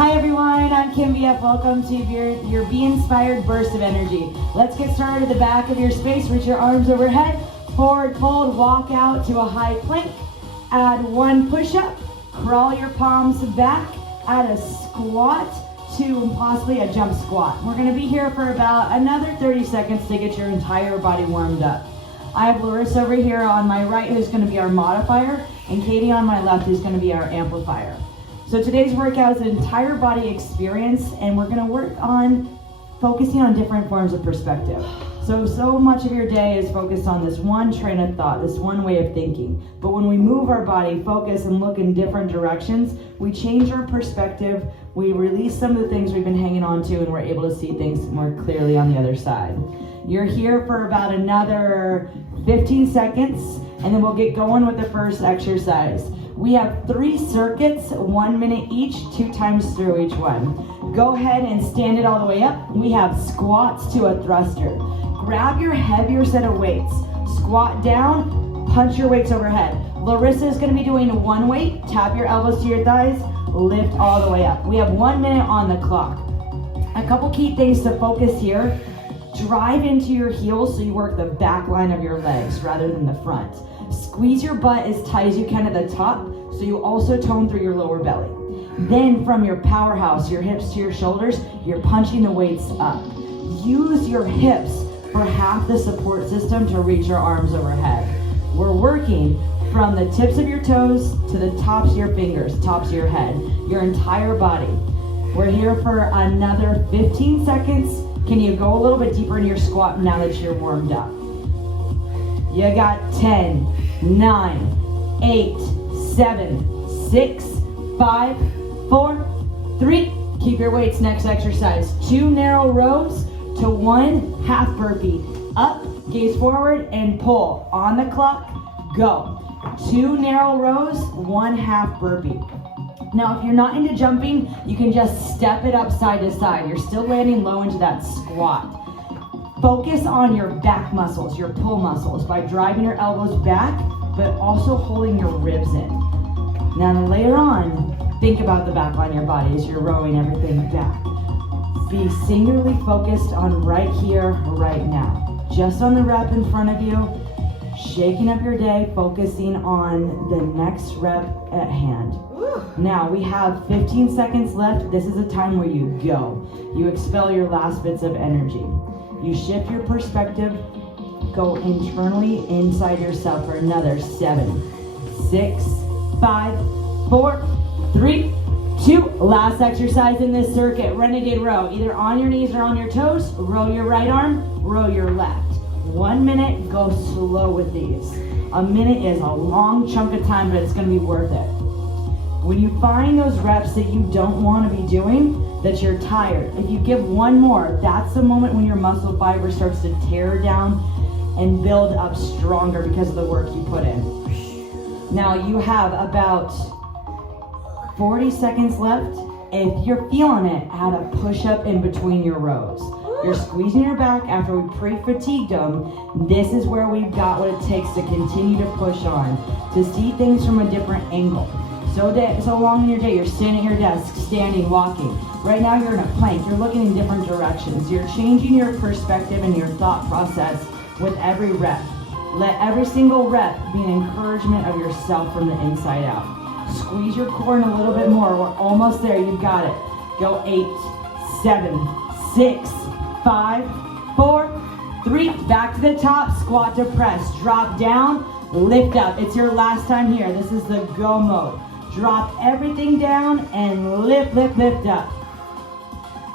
Hi everyone, I'm Kim VF. Welcome to your Be Inspired Burst of Energy. Let's get started at the back of your space. Reach your arms overhead, forward fold, walk out to a high plank. Add one push-up, crawl your palms back, add a squat to possibly a jump squat. We're gonna be here for about another 30 seconds to get your entire body warmed up. I have Larissa over here on my right who's gonna be our modifier, and Katie on my left who's gonna be our amplifier. So today's workout is an entire body experience, and we're gonna work on focusing on different forms of perspective. So much of your day is focused on this one train of thought, this one way of thinking. But when we move our body, focus, and look in different directions, we change our perspective, we release some of the things we've been hanging on to, and we're able to see things more clearly on the other side. You're here for about another 15 seconds, and then we'll get going with the first exercise. We have 3 circuits, 1 minute each, 2 times through each one. Go ahead and stand it all the way up. We have squats to a thruster. Grab your heavier set of weights. Squat down, punch your weights overhead. Larissa is gonna be doing 1 weight. Tap your elbows to your thighs, lift all the way up. We have 1 minute on the clock. A couple key things to focus here. Drive into your heels so you work the back line of your legs rather than the front. Squeeze your butt as tight as you can at the top so you also tone through your lower belly. Then from your powerhouse, your hips to your shoulders, you're punching the weights up. Use your hips for half the support system to reach your arms overhead. We're working from the tips of your toes to the tops of your fingers, tops of your head, your entire body. We're here for another 15 seconds. Can you go a little bit deeper in your squat now that you're warmed up? You got 10, 9, 8, 7, 6, 5, 4, 3. Keep your weights. Next exercise. 2 narrow rows to 1 half burpee. Up, gaze forward, and pull. On the clock, go. 2 narrow rows, 1 half burpee. Now, if you're not into jumping, you can just step it up side to side. You're still landing low into that squat. Focus on your back muscles, your pull muscles, by driving your elbows back, but also holding your ribs in. Now later on, think about the back line of your body as you're rowing everything back. Be singularly focused on right here, right now. Just on the rep in front of you, shaking up your day, focusing on the next rep at hand. Now we have 15 seconds left. This is a time where you go. You expel your last bits of energy. You shift your perspective, go internally inside yourself for another 7, 6, 5, 4, 3, 2. Last exercise in this circuit, Renegade Row. Either on your knees or on your toes. Row your right arm, row your left. 1 minute, go slow with these. A minute is a long chunk of time, but it's gonna be worth it. When you find those reps that you don't want to be doing, that you're tired, if you give 1 more, that's the moment when your muscle fiber starts to tear down and build up stronger because of the work you put in. Now you have about 40 seconds left. If you're feeling it, add a push-up in between your rows. You're squeezing your back after we pre-fatigued them. This is where we've got what it takes to continue to push on, to see things from a different angle. So long in your day, you're sitting at your desk, standing, walking. Right now you're in a plank, you're looking in different directions. You're changing your perspective and your thought process with every rep. Let every single rep be an encouragement of yourself from the inside out. Squeeze your core in a little bit more. We're almost there, you've got it. Go 8, 7, 6, 5, 4, 3. Back to the top, squat to press. Drop down, lift up. It's your last time here. This is the go mode. Drop everything down and lift, lift, lift up.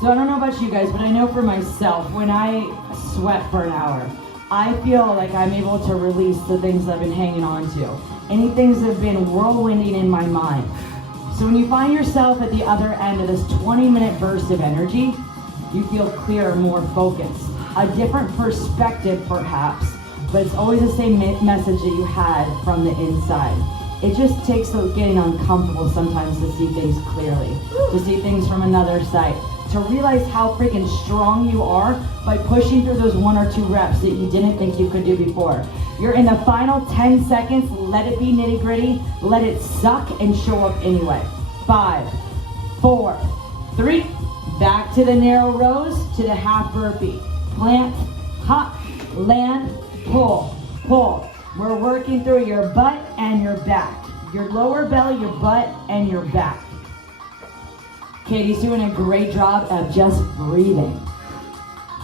So I don't know about you guys, but I know for myself, when I sweat for an hour, I feel like I'm able to release the things I've been hanging on to. Any things that have been whirlwinding in my mind. So when you find yourself at the other end of this 20-minute burst of energy, you feel clearer, more focused. A different perspective perhaps, but it's always the same message that you had from the inside. It just takes getting uncomfortable sometimes to see things clearly, to see things from another side, to realize how freaking strong you are by pushing through those 1 or 2 reps that you didn't think you could do before. You're in the final 10 seconds. Let it be nitty gritty. Let it suck and show up anyway. 5, 4, 3, back to the narrow rows, to the half burpee. Plant, hop, land, pull, pull. We're working through your butt and your back. Your lower belly, your butt, and your back. Katie's doing a great job of just breathing.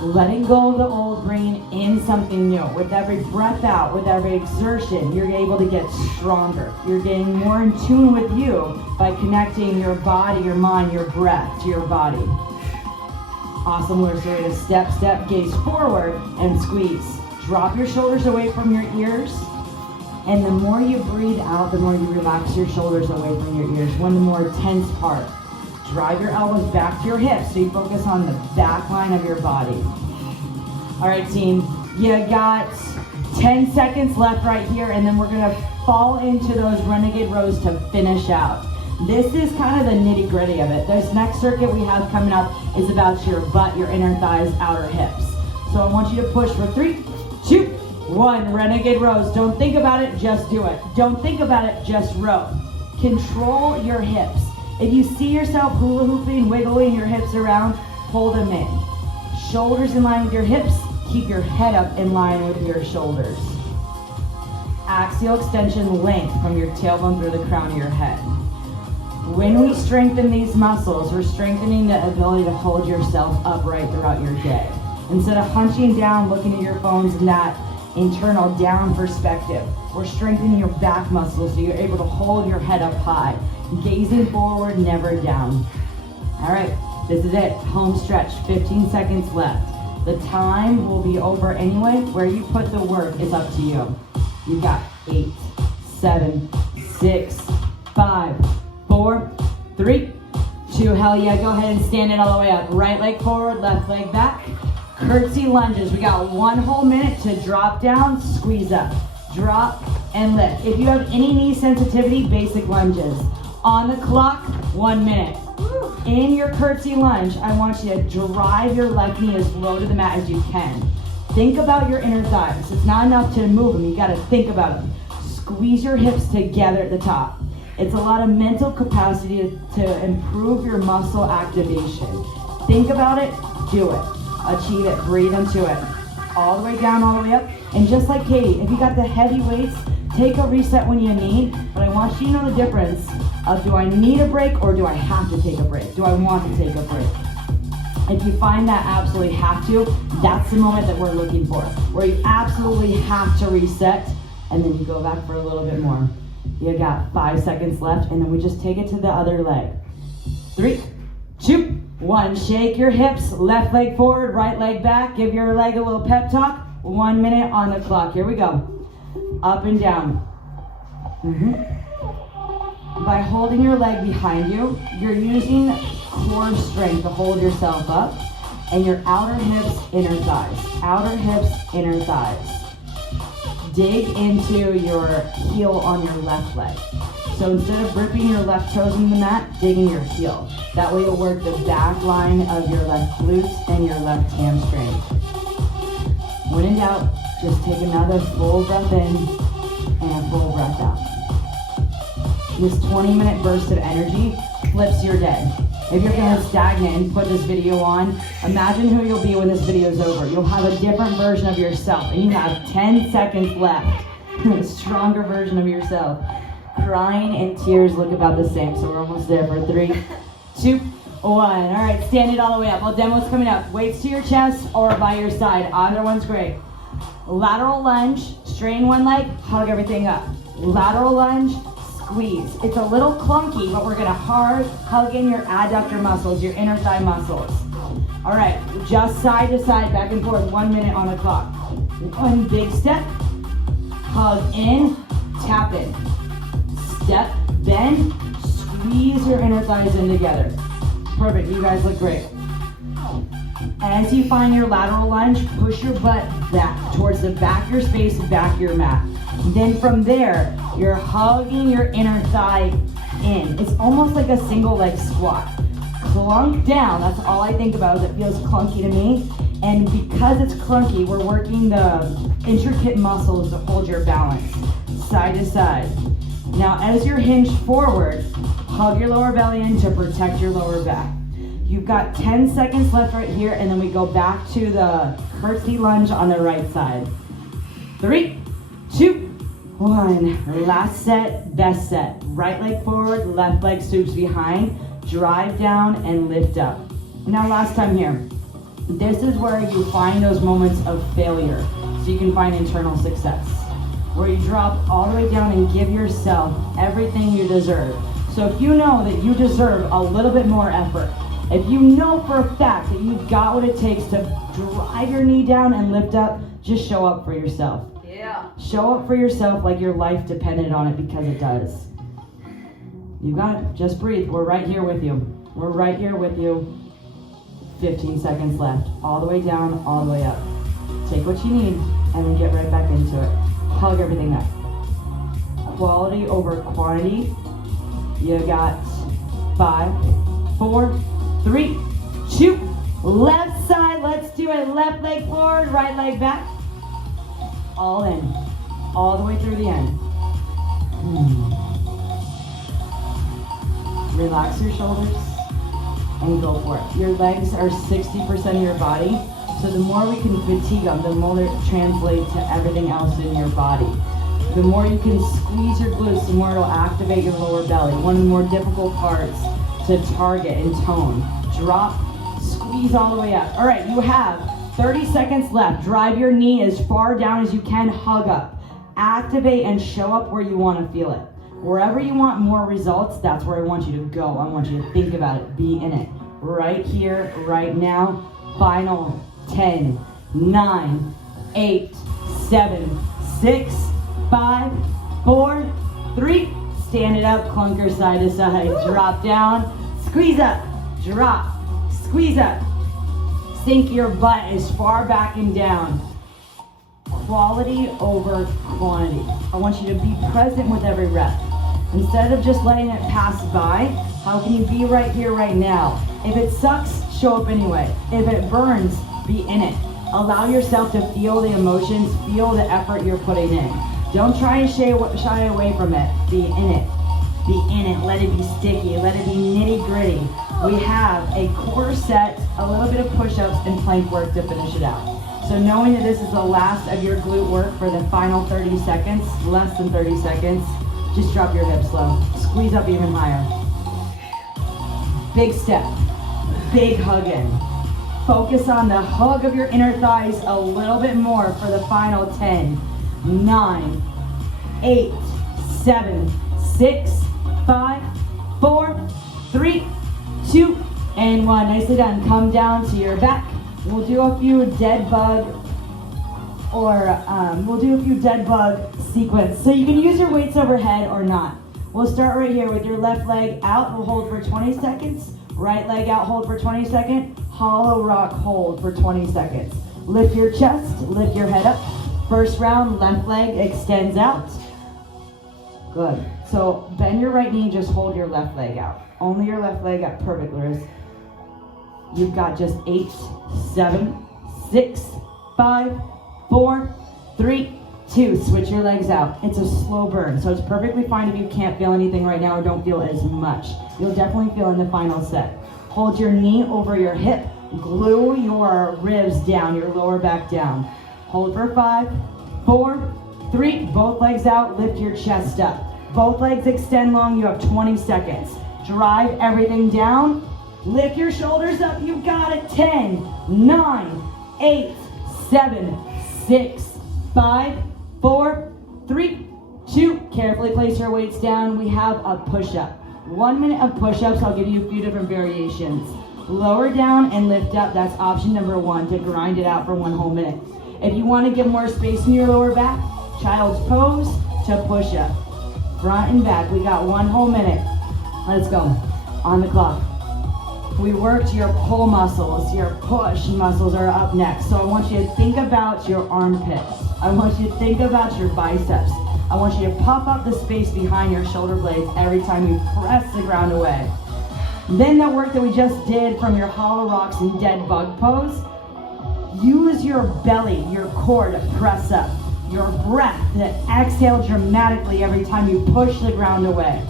Letting go of the old, bringing in something new. With every breath out, with every exertion, you're able to get stronger. You're getting more in tune with you by connecting your body, your mind, your breath to your body. Awesome. We're going to step, step, gaze forward and squeeze. Drop your shoulders away from your ears. And the more you breathe out, the more you relax your shoulders away from your ears. One of the more tense part. Drive your elbows back to your hips so you focus on the back line of your body. All right, team, you got 10 seconds left right here, and then we're gonna fall into those Renegade Rows to finish out. This is kind of the nitty gritty of it. This next circuit we have coming up is about your butt, your inner thighs, outer hips. So I want you to push for 3, 2, 1, Renegade Rows. Don't think about it, just do it. Don't think about it, just row. Control your hips. If you see yourself hula hooping, wiggling your hips around, hold them in. Shoulders in line with your hips, keep your head up in line with your shoulders. Axial extension length from your tailbone through the crown of your head. When we strengthen these muscles, we're strengthening the ability to hold yourself upright throughout your day. Instead of hunching down, looking at your phones in that internal down perspective, we're strengthening your back muscles so you're able to hold your head up high. Gazing forward, never down. All right, this is it. Home stretch, 15 seconds left. The time will be over anyway. Where you put the work is up to you. You've got 8, 7, 6, 5, 4, 3, 2. Hell yeah, go ahead and stand it all the way up. Right leg forward, left leg back. Curtsy lunges. We got 1 whole minute to drop down, squeeze up, drop, and lift. If you have any knee sensitivity, basic lunges. On the clock, 1 minute. In your curtsy lunge, I want you to drive your left knee as low to the mat as you can. Think about your inner thighs. It's not enough to move them, you gotta think about them. Squeeze your hips together at the top. It's a lot of mental capacity to improve your muscle activation. Think about it, do it. Achieve it, breathe into it. All the way down, all the way up. And just like Katie, if you got the heavy weights, take a reset when you need, but I want you to know the difference of do I need a break or do I have to take a break? Do I want to take a break? If you find that absolutely have to, that's the moment that we're looking for, where you absolutely have to reset, and then you go back for a little bit more. You got 5 seconds left, and then we just take it to the other leg. 3, 2, 1. Shake your hips, left leg forward, right leg back. Give your leg a little pep talk. 1 minute on the clock. Here we go. Up and down. By holding your leg behind you, you're using core strength to hold yourself up, and your outer hips, inner thighs. Outer hips, inner thighs. Dig into your heel on your left leg. So instead of gripping your left toes in the mat, dig in your heel. That way you'll work the back line of your left glutes and your left hamstring. When in doubt, just take another full breath in and a full breath out. This 20-minute burst of energy flips your day. If you're feeling stagnant and put this video on, imagine who you'll be when this video is over. You'll have a different version of yourself, and you have 10 seconds left. A stronger version of yourself. Crying and tears look about the same, so we're almost there for 3, 2, 1. All right, stand it all the way up. Well, demo's coming up. Weights to your chest or by your side. Either one's great. Lateral lunge, straighten one leg, hug everything up. Lateral lunge, squeeze. It's a little clunky, but we're gonna hug in your adductor muscles, your inner thigh muscles. All right, just side to side, back and forth, 1 minute on the clock. One big step, hug in, tap in. Step, bend, squeeze your inner thighs in together. Perfect, you guys look great. As you find your lateral lunge, push your butt back towards the back of your space, back of your mat. Then from there, you're hugging your inner thigh in. It's almost like a single leg squat. Clunk down, that's all I think about, is it feels clunky to me. And because it's clunky, we're working the intricate muscles to hold your balance, side to side. Now, as you're hinged forward, hug your lower belly in to protect your lower back. You've got 10 seconds left right here, and then we go back to the curtsy lunge on the right side. 3, 2, 1. Last set, best set. Right leg forward, left leg swoops behind, drive down and lift up. Now last time here. This is where you find those moments of failure, so you can find internal success. Where you drop all the way down and give yourself everything you deserve. So if you know that you deserve a little bit more effort, if you know for a fact that you've got what it takes to drive your knee down and lift up, just show up for yourself. Yeah. Show up for yourself like your life depended on it, because it does. You got it. Just breathe. We're right here with you. We're right here with you. 15 seconds left. All the way down, all the way up. Take what you need and then get right back into it. Hug everything up. Quality over quantity. You got 5, 4, 3, 2. Left side, let's do it. Left leg forward, right leg back. All in. All the way through the end. Relax your shoulders and go for it. Your legs are 60% of your body, so the more we can fatigue them, the more it translates to everything else in your body. The more you can squeeze your glutes, the more it'll activate your lower belly. One of the more difficult parts to target and tone. Drop, squeeze all the way up. All right, you have 30 seconds left. Drive your knee as far down as you can, hug up. Activate and show up where you want to feel it. Wherever you want more results, that's where I want you to go. I want you to think about it, be in it. Right here, right now. Final 10, 9, 8, 7, 6, 5, 4, 3. Stand it up, clunker side to side. Drop down, squeeze up, drop, squeeze up. Sink your butt as far back and down. Quality over quantity. I want you to be present with every rep. Instead of just letting it pass by, how can you be right here, right now? If it sucks, show up anyway. If it burns, be in it. Allow yourself to feel the emotions, feel the effort you're putting in. Don't try and shy away from it. Be in it. Be in it. Let it be sticky. Let it be nitty gritty. We have a core set, a little bit of push-ups and plank work to finish it out. So knowing that this is the last of your glute work for the final 30 seconds, less than 30 seconds, just drop your hips low. Squeeze up even higher. Big step. Big hug in. Focus on the hug of your inner thighs a little bit more for the final 10, 9, 8, 7, 6, 5, 4, 3, 2, and 1. Nicely done. Come down to your back. We'll do a few dead bug sequence. So you can use your weights overhead or not. We'll start right here with your left leg out. We'll hold for 20 seconds. Right leg out, hold for 20 seconds. Hollow rock hold for 20 seconds. Lift your chest, lift your head up. First round, left leg extends out. Good. So bend your right knee, just hold your left leg out. Only your left leg up. Perfect, Liz. You've got just 8, 7, 6, 5, 4, 3, 2. Switch your legs out. It's a slow burn, so it's perfectly fine if you can't feel anything right now or don't feel as much. You'll definitely feel in the final set. Hold your knee over your hip. Glue your ribs down, your lower back down. Hold for 5, 4, 3. Both legs out. Lift your chest up. Both legs extend long. You have 20 seconds. Drive everything down. Lift your shoulders up. You've got it. 10, 9, 8, 7, 6, 5, 4, 3, 2. Carefully place your weights down. We have a push-up. 1 minute of push-ups. I'll give you a few different variations. Lower down and lift up. That's option number 1 to grind it out for 1 whole minute. If you want to get more space in your lower back, child's pose to push-up. Front and back. We got 1 whole minute. Let's go. On the clock. We worked your pull muscles, your push muscles are up next. So I want you to think about your armpits. I want you to think about your biceps. I want you to puff up the space behind your shoulder blades every time you press the ground away. Then the work that we just did from your hollow rocks and dead bug pose, use your belly, your core to press up. Your breath to exhale dramatically every time you push the ground away.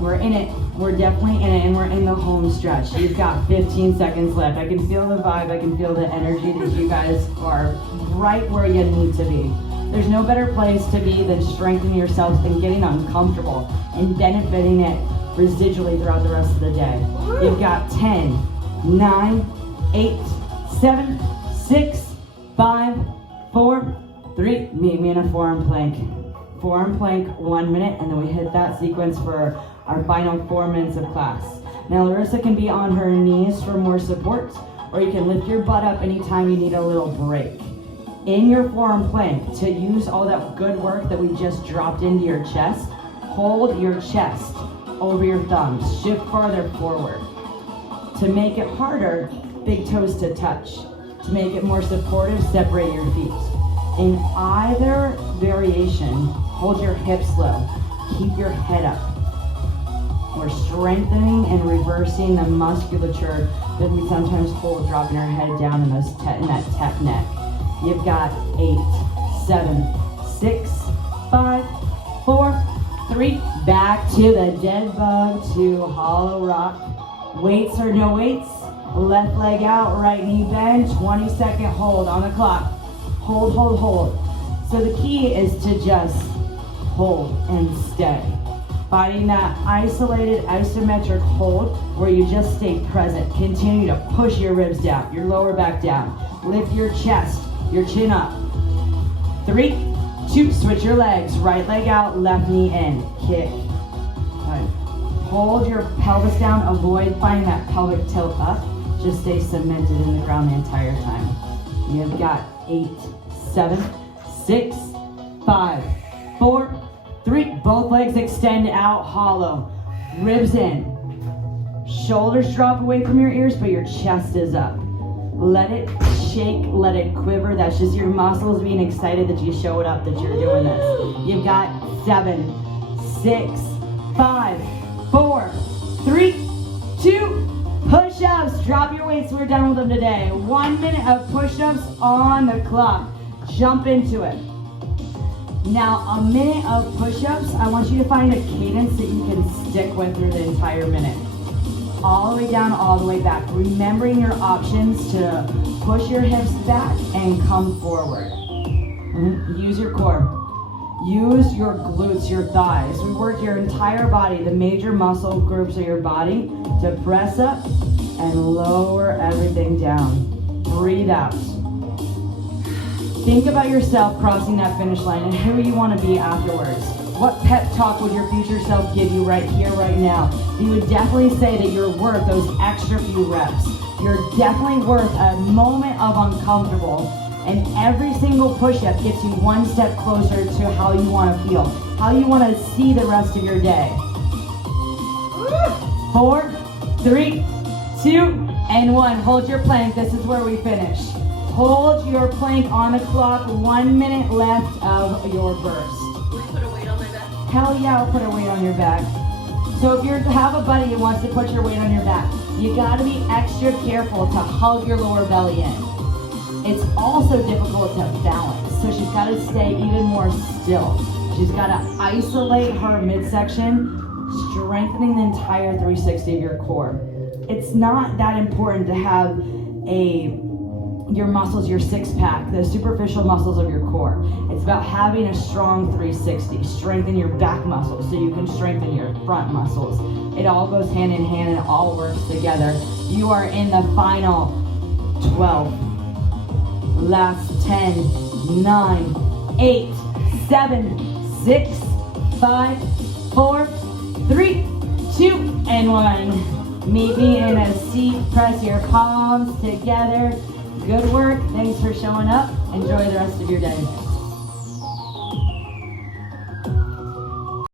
We're in it. We're definitely in it, and we're in the home stretch. You've got 15 seconds left. I can feel the vibe. I can feel the energy that you guys are right where you need to be. There's no better place to be than strengthening yourself than getting uncomfortable and benefiting it residually throughout the rest of the day. You've got 10, 9, 8, 7, 6, 5, 4, 3. Meet me in a forearm plank. Forearm plank, 1 minute, and then we hit that sequence for our final 4 minutes of class. Now Larissa can be on her knees for more support, or you can lift your butt up anytime you need a little break. In your forearm plank, to use all that good work that we just dropped into your chest, hold your chest over your thumbs, shift farther forward. To make it harder, big toes to touch. To make it more supportive, separate your feet. In either variation, hold your hips low, keep your head up. We're strengthening and reversing the musculature that we sometimes hold, dropping our head down in that tech neck. You've got 8, 7, 6, 5, 4, 3. Back to the dead bug to hollow rock. Weights or no weights. Left leg out, right knee bend. 20-second hold on the clock. Hold, hold, hold. So the key is to just hold and stay. Finding that isolated isometric hold where you just stay present. Continue to push your ribs down, your lower back down. Lift your chest, your chin up. 3, 2, switch your legs. Right leg out, left knee in. Kick. Right. Hold your pelvis down, avoid finding that pelvic tilt up. Just stay cemented in the ground the entire time. You've got 8, 7, 6, 5, 4, 3. Both legs extend out, hollow. Ribs in. Shoulders drop away from your ears, but your chest is up. Let it shake, let it quiver. That's just your muscles being excited that you showed up, that you're doing this. You've got 7, 6, 5, 4, 3, 2. Push-ups. Drop your weights. We're done with them today. 1 minute of push-ups on the clock. Jump into it. Now, a minute of push-ups, I want you to find a cadence that you can stick with through the entire minute. All the way down, all the way back. Remembering your options to push your hips back and come forward. Use your core. Use your glutes, your thighs. We work your entire body, the major muscle groups of your body, to press up and lower everything down. Breathe out. Think about yourself crossing that finish line and who you want to be afterwards. What pep talk would your future self give you right here, right now? You would definitely say that you're worth those extra few reps. You're definitely worth a moment of uncomfortable. And every single push-up gets you one step closer to how you want to feel, how you want to see the rest of your day. 4, 3, 2, and 1. Hold your plank. This is where we finish. Hold your plank on the clock. 1 minute left of your burst. Will you put a weight on my back? Hell yeah, I'll put a weight on your back. So if you have a buddy who wants to put your weight on your back, you got to be extra careful to hug your lower belly in. It's also difficult to balance, so she's got to stay even more still. She's got to isolate her midsection, strengthening the entire 360 of your core. It's not that important to have your muscles, your six-pack, the superficial muscles of your core. It's about having a strong 360. Strengthen your back muscles so you can strengthen your front muscles. It all goes hand in hand and it all works together. You are in the final 12. Last 10, 9, 8, 7, 6, 5, 4, 3, 2, and 1. Meet me in a seat. Press your palms together. Good work. Thanks for showing up. Enjoy the rest of your day.